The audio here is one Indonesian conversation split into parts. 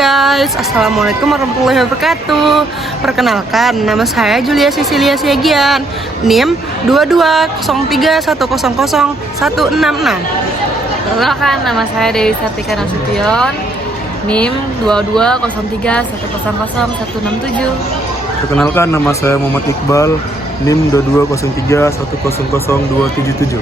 guys, Assalamualaikum warahmatullahi wabarakatuh. Perkenalkan, nama saya Julia Sicilia Siagian, NIM 2203100166. Perkenalkan, nama saya Dewi Sartika Nasution, NIM 2203100167. Perkenalkan, nama saya Muhammad Iqbal, NIM 2203100277.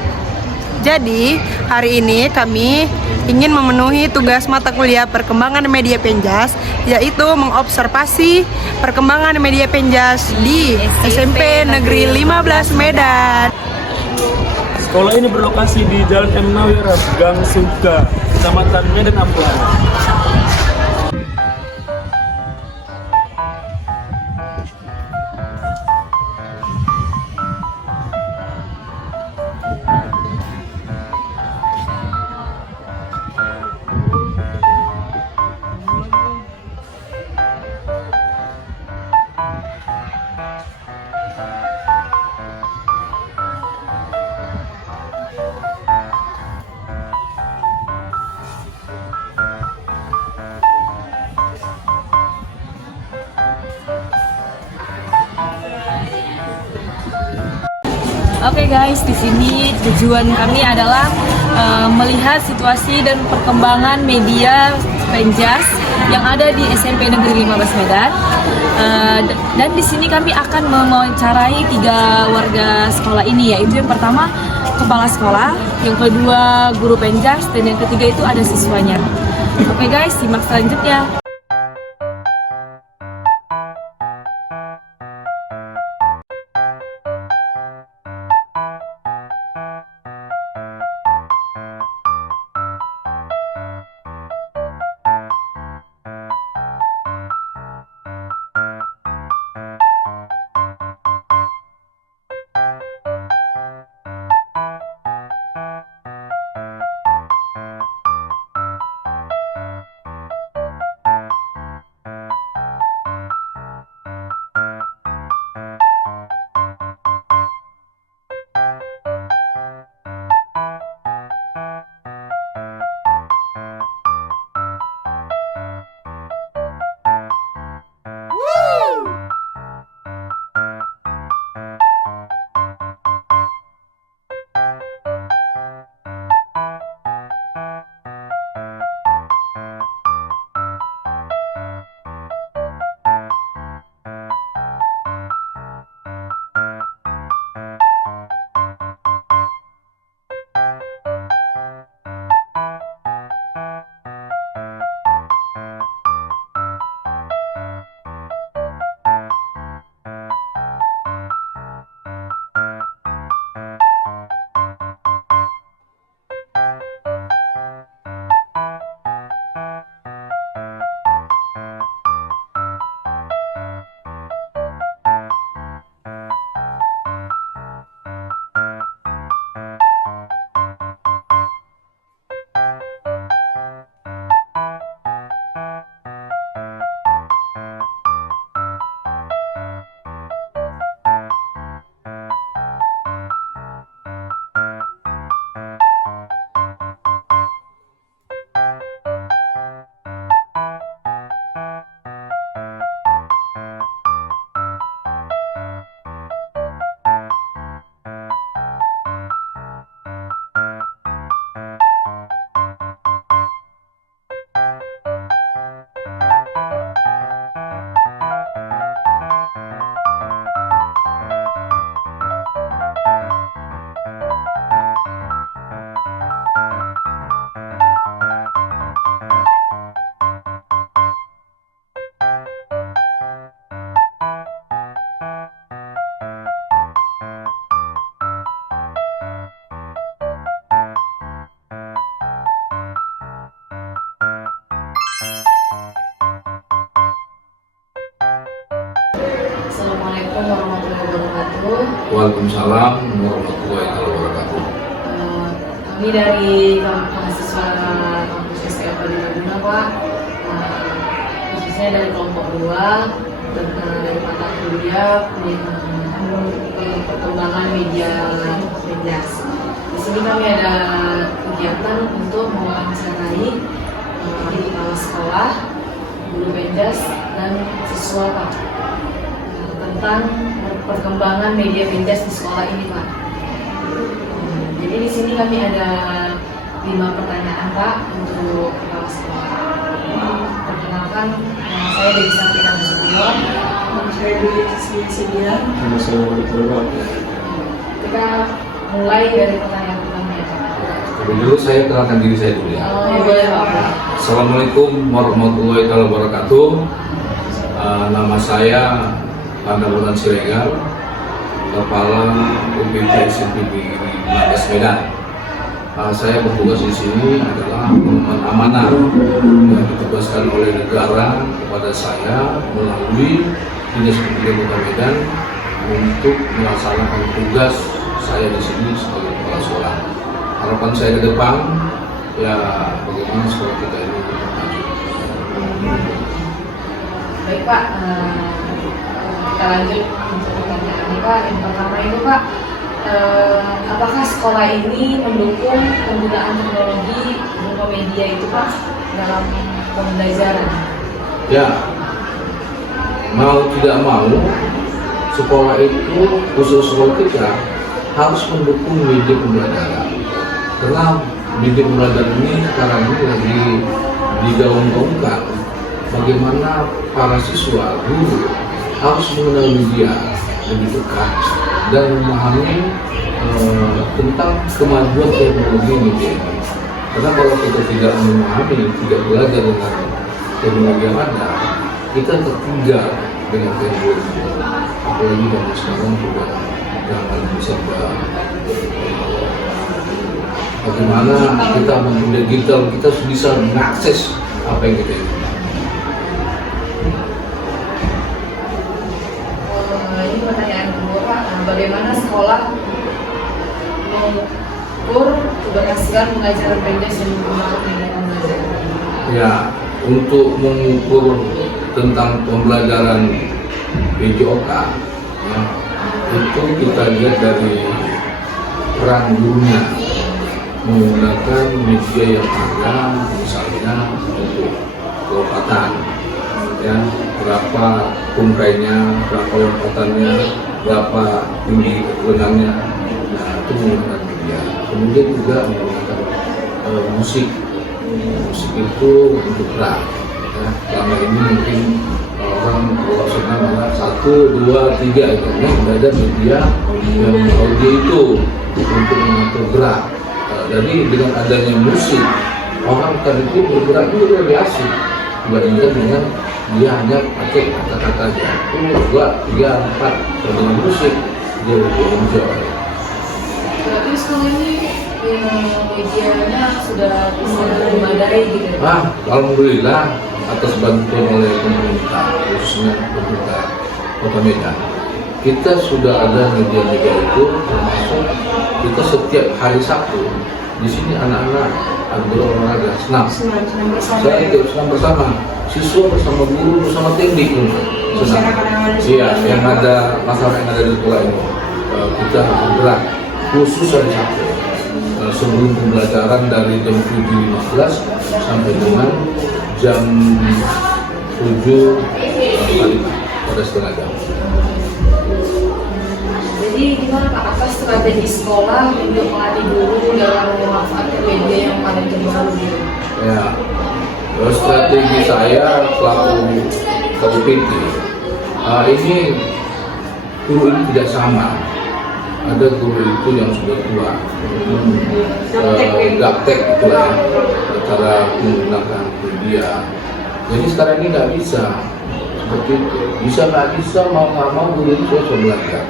Jadi, hari ini kami ingin memenuhi tugas mata kuliah perkembangan media Penjas, yaitu mengobservasi perkembangan media Penjas di SMP Negeri 15 Medan. Sekolah ini berlokasi di Jalan M. Nawiras, Gang Suka, Kecamatan Medan Ampel. Oke guys, di sini tujuan kami adalah melihat situasi dan perkembangan media Penjas yang ada di SMP Negeri 15 Medan. Dan di sini kami akan mewawancarai 3 warga sekolah ini, yaitu yang pertama kepala sekolah, yang kedua guru Penjas, dan yang ketiga itu ada siswanya. Oke guys, simak selanjutnya. Assalamualaikum warahmatullahi wabarakatuh. Waalaikumsalam warahmatullahi wabarakatuh. Kami dari mahasiswa kampus SKM di Laguna, Pak. Khususnya dari kelompok 2 dari mata kuliah perkembangan media Penjas. Di sini kami ada kegiatan untuk mewawancarai kepala sekolah guru penjas dan siswa Pak tentang perkembangan media penjas di sekolah ini Pak. Jadi di sini kami ada 5 pertanyaan Pak untuk kepala sekolah. Perkenalkan, nama saya Dewi Sabrina Nasution. Saya Dewi Sidian. Nama saya Wali. Kita mulai dari pertanyaan pertama ya Pak. Dulu saya kenalkan diri saya dulu ya. Oh, boleh Pak. Assalamualaikum warahmatullahi wabarakatuh. Nama saya Pandabulan Siregar, Kepala UPT SMP Negeri 15 Medan. Saya bertugas di sini adalah pengemban amanah yang ditugaskan oleh negara kepada saya melalui Dinas Pendidikan Kota Medan untuk melaksanakan tugas saya di sini sebagai kepala sekolah. Harapan saya ke depan ya bagaimana sekolah kita ini maju. Baik Pak, kita lanjut untuk pertanyaan ini Pak. Yang pertama itu Pak, apakah sekolah ini mendukung penggunaan teknologi berupa media itu Pak dalam pembelajaran? Ya, mau tidak mau sekolah itu khusus sekolah kita harus mendukung media pembelajaran. Karena media pembelajaran ini sekarang ini lagi digaung-gaungkan bagaimana para siswa, guru harus mengenal media lebih dekat dan memahami tentang kemajuan teknologi media ini. Karena kalau kita tidak memahami, tidak belajar dengan teknologi yang ada, kita tertinggal dengan teknologi. Apalagi dari sekarang juga jangan bisa bagaimana kita melalui digital kita bisa mengakses apa yang kita inginkan. Ini pertanyaan kedua Pak, bagaimana sekolah mengukur keberhasilan pengajaran penjas dan menggunakan media pembelajaran? Ya, untuk mengukur tentang pembelajaran PJOK ya, itu kita lihat dari peran gurunya menggunakan media yang ada, misalnya untuk lompatan ya, berapa bungkainya, berapa lompatannya, berapa tinggi renangnya, nah itu menggunakan media. Kemudian juga menggunakan musik itu untuk gerak ya. Selama ini mungkin orang kalau senang adalah 1, 2, 3 itu ya, ada media yang audio itu untuk mengatur gerak. Jadi dengan adanya musik orang kan itu bergerak itu lebih asik dibandingkan dengan dia hanya pakai kata-kata aja. 1, 2, 3, 4 dengan musik dia lebih enjoy. Berarti sekolah ini medianya sudah bisa memadai gitu. Alhamdulillah atas bantuan oleh pemerintah, khususnya pemerintah Kota Medan, kita sudah ada media-media itu, termasuk kita setiap hari Sabtu di sini anak-anak berolahraga senam. Saya ikut senam bersama siswa, bersama guru, bersama teknik senam. Iya, yang ada masalah yang ada di sekolah ini kita bergerak khusus hari Sabtu sebelum pembelajaran dari jam 7.15 sampai dengan jam 7 pagi pada setengah jam. Jadi gimana Pak, apa strategi sekolah untuk melatih guru dalam memanfaatkan media yang paling terbaru gitu? Ya, strategi saya selaku KUPT ini guru ini tidak sama. Ada guru itu yang sudah tua, gaptek itu ya, cara menggunakan media. Jadi sekarang ini nggak bisa seperti itu. Bisa nggak bisa, mau nggak mau guru itu harus belajar.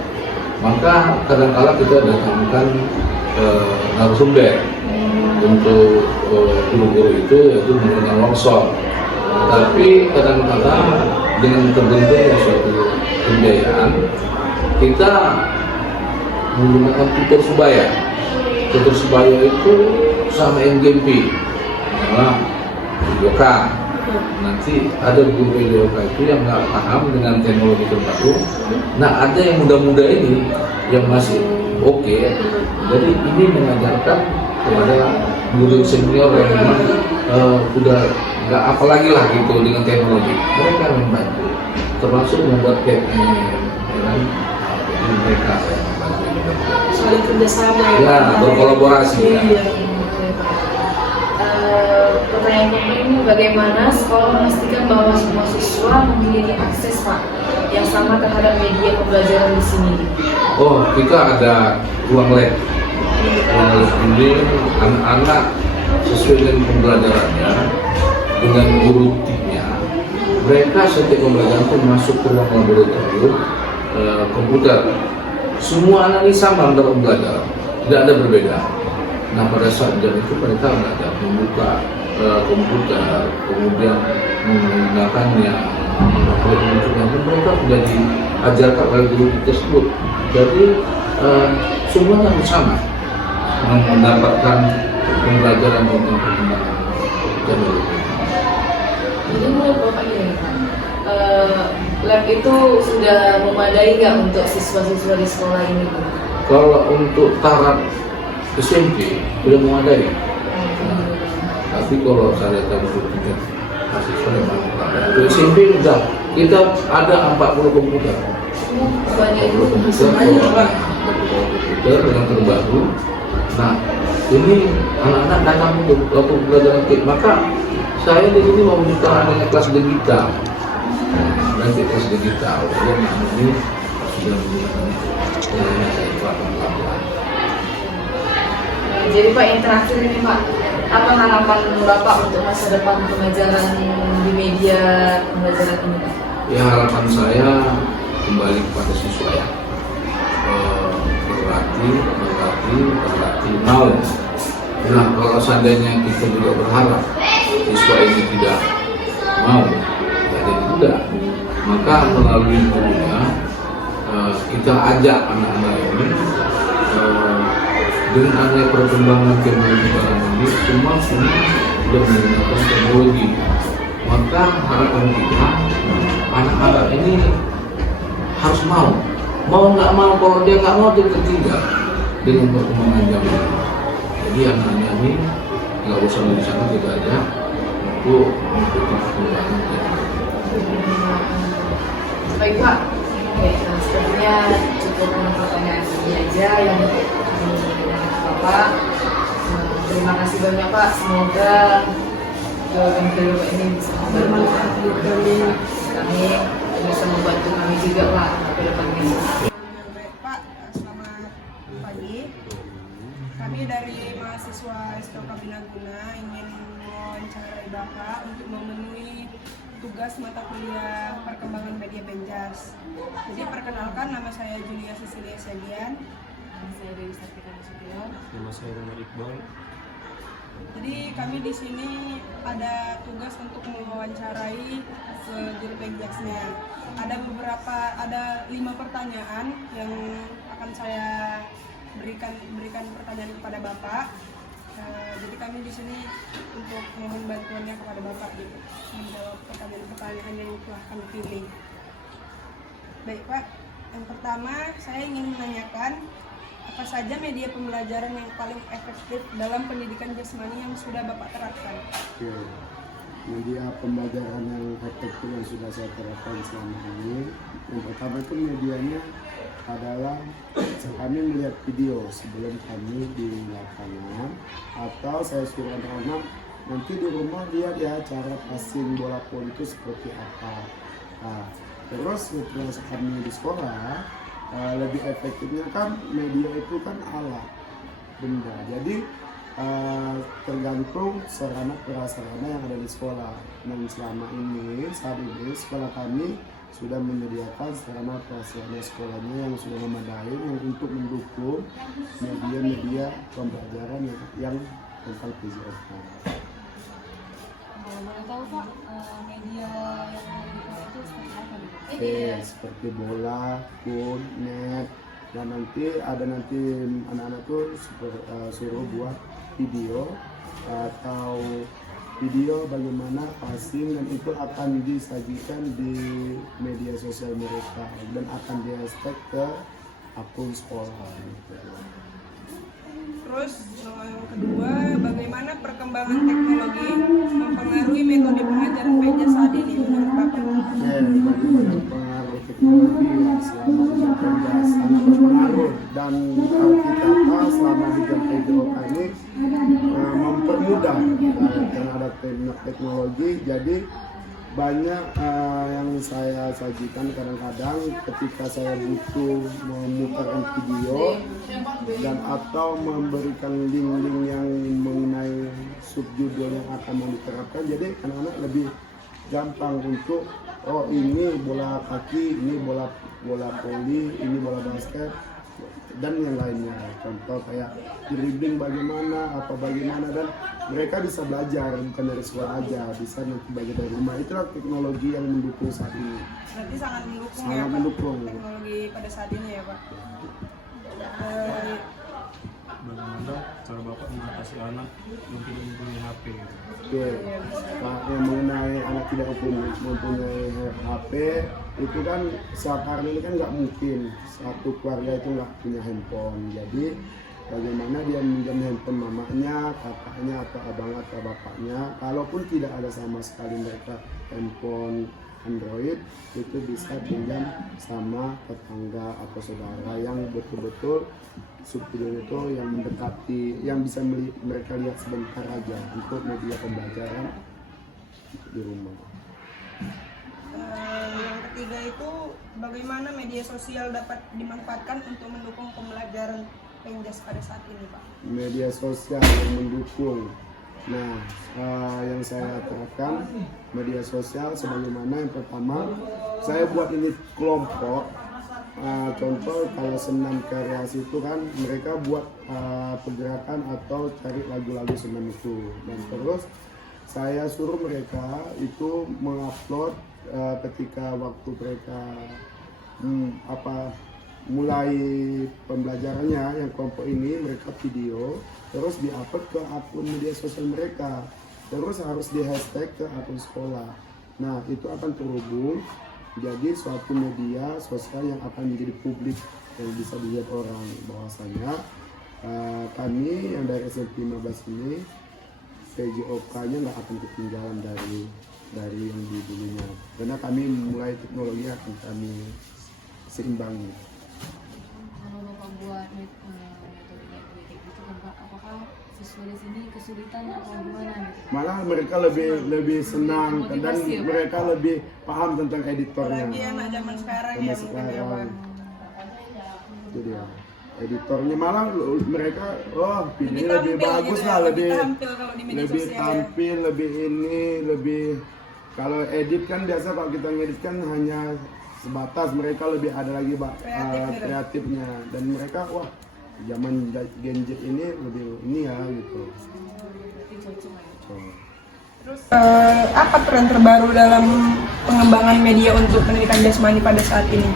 Maka kadang-kala kita datangkan narasumber untuk guru-guru itu, yaitu menggunakan workshop. Tapi kadang-kadang dengan terbentuknya suatu pembiayaan, kita menggunakan tutor sebaya. Tutor sebaya itu sama MGMP, nah, Yoka. Nanti ada guru Yoka itu yang nggak paham dengan teknologi terbaru. Nah, ada yang muda-muda ini yang masih oke. Jadi ini mengajarkan kepada guru senior yang memang sudah nggak apalagi lah gitu dengan teknologi, mereka membantu, termasuk membuat mereka Saling kerjasama ya, berkolaborasi. Iya. Pertanyaan kedua ini, bagaimana sekolah memastikan bahwa semua siswa memiliki akses Pak yang sama terhadap media pembelajaran di sini? Oh, kita ada ruang lab. Ruang lab ini anak-anak sesuai dengan pembelajarannya, dengan guru timnya, mereka setiap pembelajaran pun masuk ke ruang laboratorium komputer. Semua anak ini sama dalam belajar, tidak ada berbeda. Nah, pada saat jam itu mereka belajar membuka komputer, kemudian menggunakannya, mereka sudah diajarkan oleh guru tersebut. Jadi semuanya bersama mendapatkan pembelajaran tentang perkembangan teknologi. Jadi menurut Bapak ini, lab itu sudah memadai nggak untuk siswa-siswa di sekolah ini? Kalau untuk taraf SMP sudah memadai. Tapi kalau saya tahu untuk tingkat mahasiswa memang untuk SMP sudah kita ada 40 komputer. Banyak itu Komputer yang terbaru. Nah, ini anak-anak datang untuk pembelajaran TIK. Maka saya di sini mau menciptakan adanya kelas digital. Nanti kelas digital, yang ini sudah menggunakan saya pelan-pelan. Jadi Pak, yang terakhir ini Pak, apa harapan Bapak untuk masa depan pengajaran di media pembelajaran ini Pak? Ya, harapan saya kembali kepada siswa ya, berlatih mau. Nah, kalau seandainya kita juga berharap siswa ini tidak mau, jadi tidak, maka melalui gurunya kita ajak anak-anak ini dengan adanya perkembangan teknologi barang ini, semua sudah menggunakan teknologi. Maka harapan kita anak-anak ini harus mau nggak mau. Kalau dia nggak mau, dia tertinggal dengan perkembangan zaman. Jadi anak-anak ini nggak usah di sana, kita aja untuk perkembangan teknologi. Baik Pak, oke, sepertinya cukup pertanyaan ini aja yang Bapak. Terima kasih banyak Pak, semoga jawaban Bapak ini bisa membantu kami, bisa membantu kami juga Pak ke depannya. Baik Pak, selamat pagi. Kami dari mahasiswa STOK Binaguna ingin mewawancarai Bapak untuk memenuhi tugas mata kuliah perkembangan media Penjas. Jadi perkenalkan, nama saya Julia Cecilia Sedian. Saya Dewi Sartika Nasution. Nama saya Rama Iqbal. Jadi kami di sini ada tugas untuk mewawancarai guru Penjasnya. Ada 5 pertanyaan yang akan saya berikan pertanyaan kepada Bapak. Jadi kami di sini untuk mohon bantuannya kepada Bapak gitu, menjawab pertanyaan-pertanyaan yang telah kami pilih. Baik Pak, yang pertama saya ingin menanyakan apa saja media pembelajaran yang paling efektif dalam pendidikan jasmani yang sudah Bapak terapkan? Oke. Media pembelajaran yang efektif yang sudah saya terapkan selama ini, yang pertama itu medianya adalah kami melihat video sebelum kami di lapangan, atau saya suruh anak-anak nanti di rumah lihat ya cara passing bola voli itu seperti apa. Nah, terus setelah kami di sekolah, lebih efektifnya kan media itu kan alat benda, jadi tergantung sarana prasarana yang ada di sekolah. Dan selama ini, saat ini sekolah kami sudah menyediakan sarana prasarana sekolahnya yang sudah memadai untuk mendukung media-media pembelajaran yang tentang PJOK. Boleh tahu Pak, media yang dipakai itu seperti apa? Seperti bola, kun, net, dan nanti anak-anak tuh suruh buat video atau video bagaimana passing, dan itu akan disajikan di media sosial mereka dan akan di-hashtag ke akun sekolah gitu. Terus yang kedua, bagaimana perkembangan teknologi mempengaruhi metode pengajaran PNJAS saat ini menurut Bapak? Bagaimana pengaruh teknologi yang selama di PNJAS sangat berpengaruh, dan kalau kita tahu selama di jam PJOK ini mempermudah karena ada teknologi. Jadi banyak yang saya sajikan kadang-kadang ketika saya butuh memutarkan video dan atau memberikan link-link yang mengenai subjudul yang akan mau diterapkan, jadi anak-anak lebih gampang untuk oh ini bola kaki, ini bola voli, ini bola basket dan yang lainnya. Contoh kayak dribbling bagaimana, apa bagaimana, dan mereka bisa belajar bukan dari sekolah aja, bisa nanti belajar dari rumah. Itulah teknologi yang mendukung saat ini. Berarti sangat mendukung Sangat ya Pak, mendukung. teknologi pada saat ini ya Pak. Bagaimana cara Bapak mengatasi anak yang tidak mempunyai HP? Oke, Pak, yang mengenai anak tidak mempunyai HP itu kan saat hari ini kan nggak mungkin satu keluarga itu nggak punya handphone. Jadi bagaimana dia minjam handphone mamanya, kakaknya atau abang atau bapaknya. Kalaupun tidak ada sama sekali mereka handphone Android, itu bisa pinjam sama tetangga atau saudara yang betul-betul subsidi itu yang mendekati, yang bisa mereka lihat sebentar aja untuk media pembelajaran di rumah. Yang ketiga itu bagaimana media sosial dapat dimanfaatkan untuk mendukung pembelajaran PNJAS pada saat ini Pak? Media sosial yang mendukung. Nah, yang saya terapkan media sosial sebagaimana yang pertama saya buat ini kelompok. Contoh kalau senam kreasi itu kan mereka buat pergerakan atau cari lagu-lagu senam itu, dan terus saya suruh mereka itu mengupload ketika waktu mereka mulai pembelajarannya yang kelompok ini, mereka video terus diupload ke akun media sosial mereka, terus harus di hashtag ke akun sekolah. Nah itu akan terhubung jadi suatu media sosial yang akan menjadi publik yang bisa dilihat orang. Bahwasanya kami yang dari SMP 15 ini PJOK-nya nggak akan ketinggalan dari yang di dulunya, karena kami mulai teknologi akan kami seimbangi. Kalau Bapak buat metode kayak gitu kan Pak, apakah siswa di sini kesulitan atau gimana gitu? Malah mereka lebih senang dan mereka lebih paham tentang editornya. Apalagi anak zaman sekarang Zaman ya mungkin ya Pak. sekarang. Itu dia. Editornya malah mereka videonya lebih bagus gitu lah, ya, lebih tampil kalau di media lebih sosial ya. tampil, lebih ini, lebih kalau edit kan biasa kalau kita ngedit kan hanya sebatas, mereka lebih ada lagi kreatifnya, dan mereka wah zaman gadget ini lebih ini ya gitu. Terus apa tren terbaru dalam pengembangan media untuk pendidikan jasmani pada saat ini?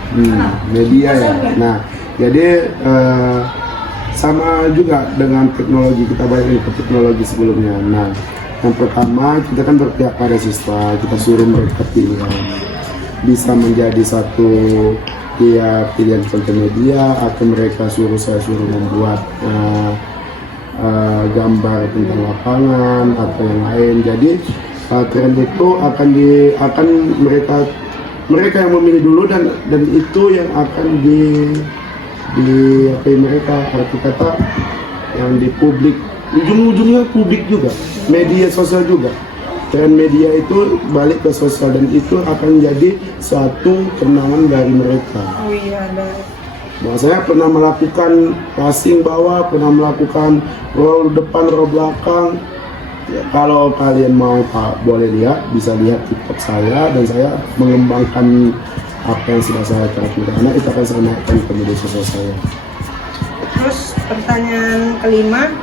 Media ya. Nah, jadi sama juga dengan teknologi, kita balik ke teknologi sebelumnya. Nah, yang pertama kita kan berpihak pada siswa, kita suruh mereka pilihan, bisa menjadi satu pilihan konten media, atau mereka saya suruh membuat gambar tentang lapangan atau yang lain. Jadi tren itu akan mereka yang memilih dulu, dan itu yang akan mereka arti kata yang di publik, ujung-ujungnya publik juga, media sosial juga. Tren media itu balik ke sosial, dan itu akan jadi suatu kemenangan dari mereka. Oh iya, ada. Nah, saya pernah melakukan passing bawah, pernah melakukan roll depan, roll belakang. Ya, kalau kalian mau boleh lihat, bisa lihat TikTok saya, dan saya mengembangkan apa yang sudah saya terapkan, karena itu akan saya naikkan ke media sosial saya. Terus pertanyaan kelima,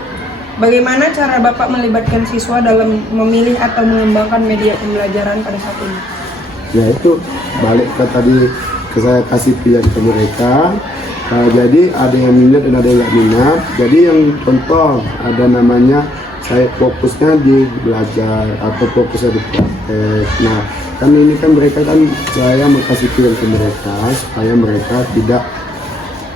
bagaimana cara Bapak melibatkan siswa dalam memilih atau mengembangkan media pembelajaran pada saat ini? Ya itu balik ke tadi, saya kasih pilihan ke mereka. Jadi ada yang minat dan ada yang nggak minat. Jadi yang contoh ada namanya saya fokusnya di belajar atau fokusnya di praktek. Nah kan ini kan mereka kan saya mau kasih pilihan ke mereka supaya mereka tidak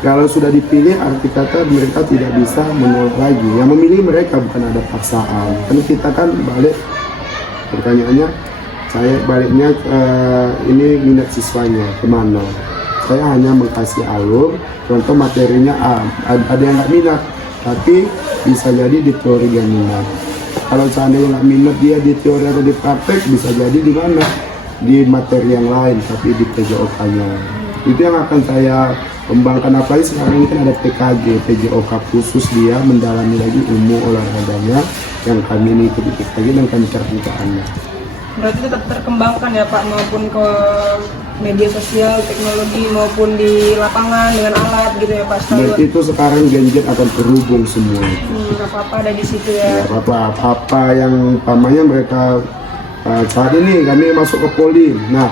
kalau sudah dipilih arti kata mereka tidak bisa menolak lagi. Yang memilih mereka bukan ada paksaan. Karena kita kan balik pertanyaannya, saya baliknya ini minat siswanya kemana? Saya hanya mengkasih alur, contoh materinya ada yang nggak minat, tapi bisa jadi di teori dia minat. Kalau seandainya nggak minat dia di teori atau di praktek, bisa jadi di mana? Di materi yang lain, tapi di PJOK-nya. Itu yang akan saya kembangkan, apalagi sekarang ini kan ada PKG, PJOK khusus dia mendalami lagi ilmu olahraganya yang kami ini ikut PKG dan kami ceritakannya. Berarti tetap terkembangkan ya Pak, maupun ke media sosial, teknologi maupun di lapangan dengan alat gitu ya Pak. Dan itu sekarang gadget akan terhubung semua. Apa-apa ada di situ ya. Apa yang umpamanya mereka saat ini kami masuk ke poli. Nah,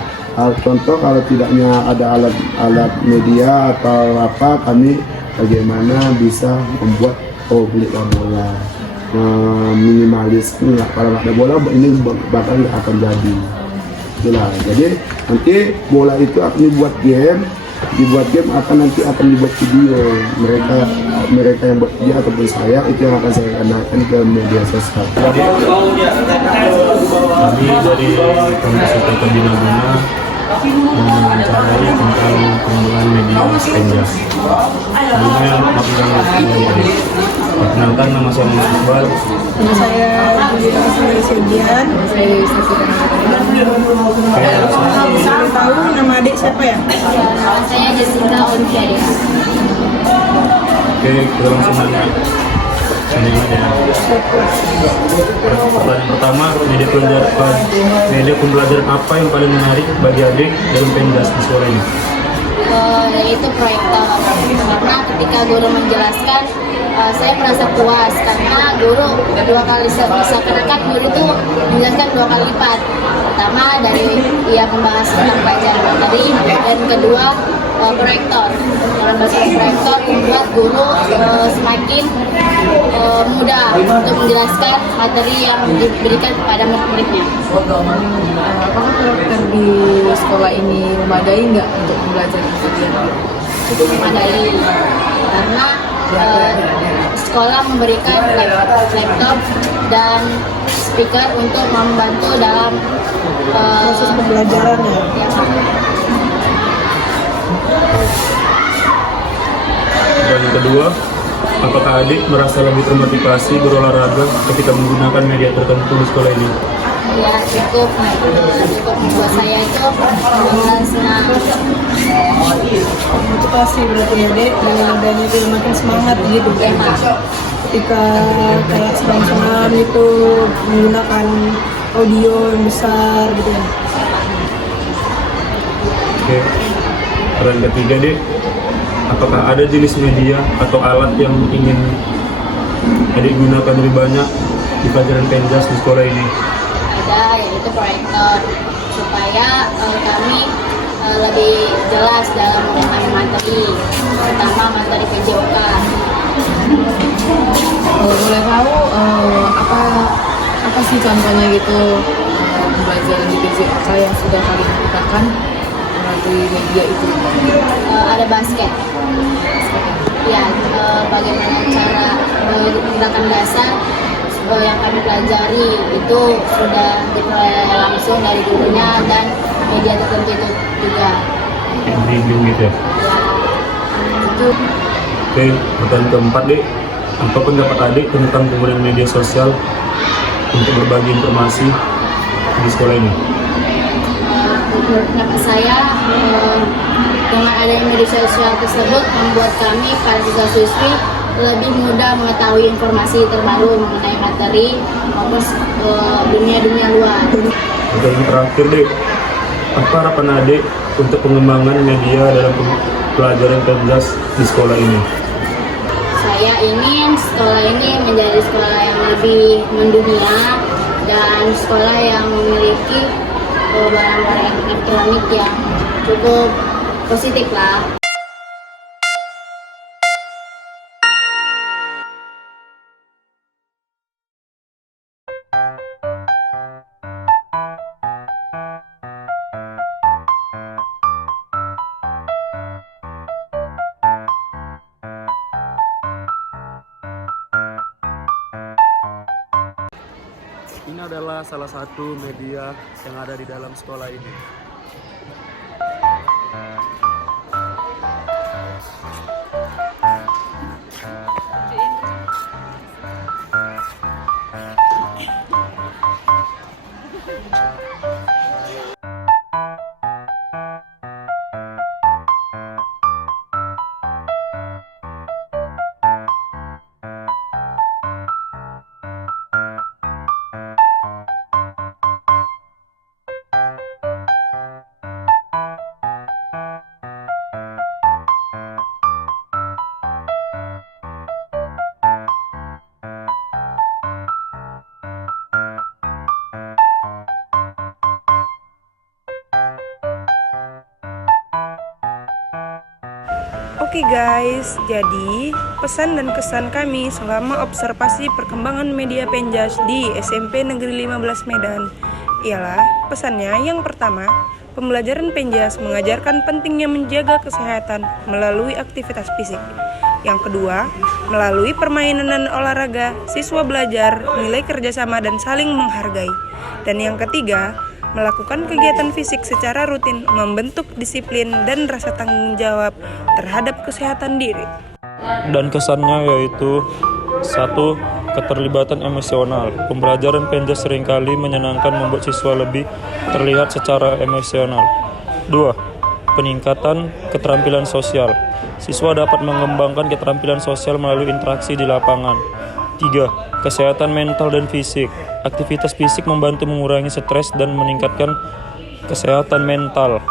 contoh kalau tidaknya ada alat media atau apa, kami bagaimana bisa membuat beli bola, minimalis nggak, kalau nggak ada bola ini bakal nggak akan jadi. Itulah. Jadi nanti bola itu akan dibuat game akan dibuat video. Mereka yang buat video ataupun saya itu yang akan saya kenalkan ke media sosial. Kami dari Komisi Pembina Guna mewawancarai tentang penggunaan media Penjas. Sebelumnya perkenalkan, nama saya Muhammad Iqbal. Nama saya Julia Sesidian. Saya tahu nama adik siapa ya? Nama saya Jessica Ontiade. Oke, kita langsung nanya. Pertanyaan pertama, media pembelajaran apa yang paling menarik bagi adik dalam Penjas di sekolah ini? Yaitu proyektor. Karena ketika guru menjelaskan, saya merasa puas karena guru dua kali seakan-akan guru itu menjelaskan 2 kali lipat. Pertama dari ia membahas tentang pelajaran materi, dan kedua proyektor. Dalam bahasa proyektor membuat guru semakin mudah untuk menjelaskan materi yang diberikan kepada murid-muridnya. Apakah proyektor di sekolah ini memadai nggak untuk belajar kemudian? Cukup memadai karena sekolah memberikan laptop dan speaker untuk membantu dalam Proses pembelajaran ya. Dan kedua, apakah adik merasa lebih termotivasi berolahraga ketika menggunakan media tertentu di sekolah ini? Ya, cukup membuat saya itu senang. Motivasi berarti ya Dek, dengan adanya itu makin semangat gitu Ya, Mak. ketika kayak senam itu menggunakan audio yang besar gitu ya. Oke. Pertanyaan ketiga, Dek. Apakah ada jenis media atau alat yang ingin adik gunakan lebih banyak di pelajaran Penjas di sekolah ini? Ada, yaitu proyektor, supaya kami lebih jelas dalam memahami materi, terutama materi PJOK. Boleh tahu apa sih contohnya gitu pembelajaran di PJOK yang sudah kalian lakukan melalui media itu? Ada basket. Ya, bagaimana cara gerakan dasar yang kami pelajari itu sudah diperoleh langsung dari gurunya dan media tertentu itu juga. Review gitu ya? Itu Oke, pertanyaan keempat, Dek. Apa pendapat adik tentang penggunaan media sosial untuk berbagi informasi di sekolah ini? menurut pendapat saya, dengan adanya media sosial tersebut membuat kami para siswa-siswi lebih mudah mengetahui informasi terbaru mengenai materi maupun dunia-dunia luar. Untuk yang terakhir, Dek, apa harapan adik untuk pengembangan media dalam pelajaran Penjas di sekolah ini? Saya ingin sekolah ini menjadi sekolah yang lebih mendunia dan sekolah yang memiliki barang-barang elektronik yang cukup positif lah. ini adalah salah satu media yang ada di dalam sekolah ini. Oke guys, jadi pesan dan kesan kami selama observasi perkembangan media Penjas di SMP Negeri 15 Medan ialah pesannya yang pertama, pembelajaran Penjas mengajarkan pentingnya menjaga kesehatan melalui aktivitas fisik. Yang kedua, melalui permainan dan olahraga, siswa belajar nilai kerjasama dan saling menghargai. Dan yang ketiga, melakukan kegiatan fisik secara rutin membentuk disiplin dan rasa tanggung jawab terhadap kesehatan diri. Dan kesannya yaitu 1. Keterlibatan emosional. Pembelajaran Penjas seringkali menyenangkan membuat siswa lebih terlihat secara emosional. 2. Peningkatan keterampilan sosial. Siswa dapat mengembangkan keterampilan sosial melalui interaksi di lapangan. 3. Kesehatan mental dan fisik. Aktivitas fisik membantu mengurangi stres dan meningkatkan kesehatan mental.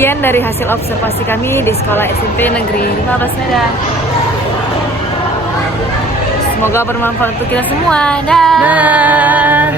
Sekian dari hasil observasi kami di sekolah SMP Negeri 15 Medan. Semoga bermanfaat untuk kita semua. Dah.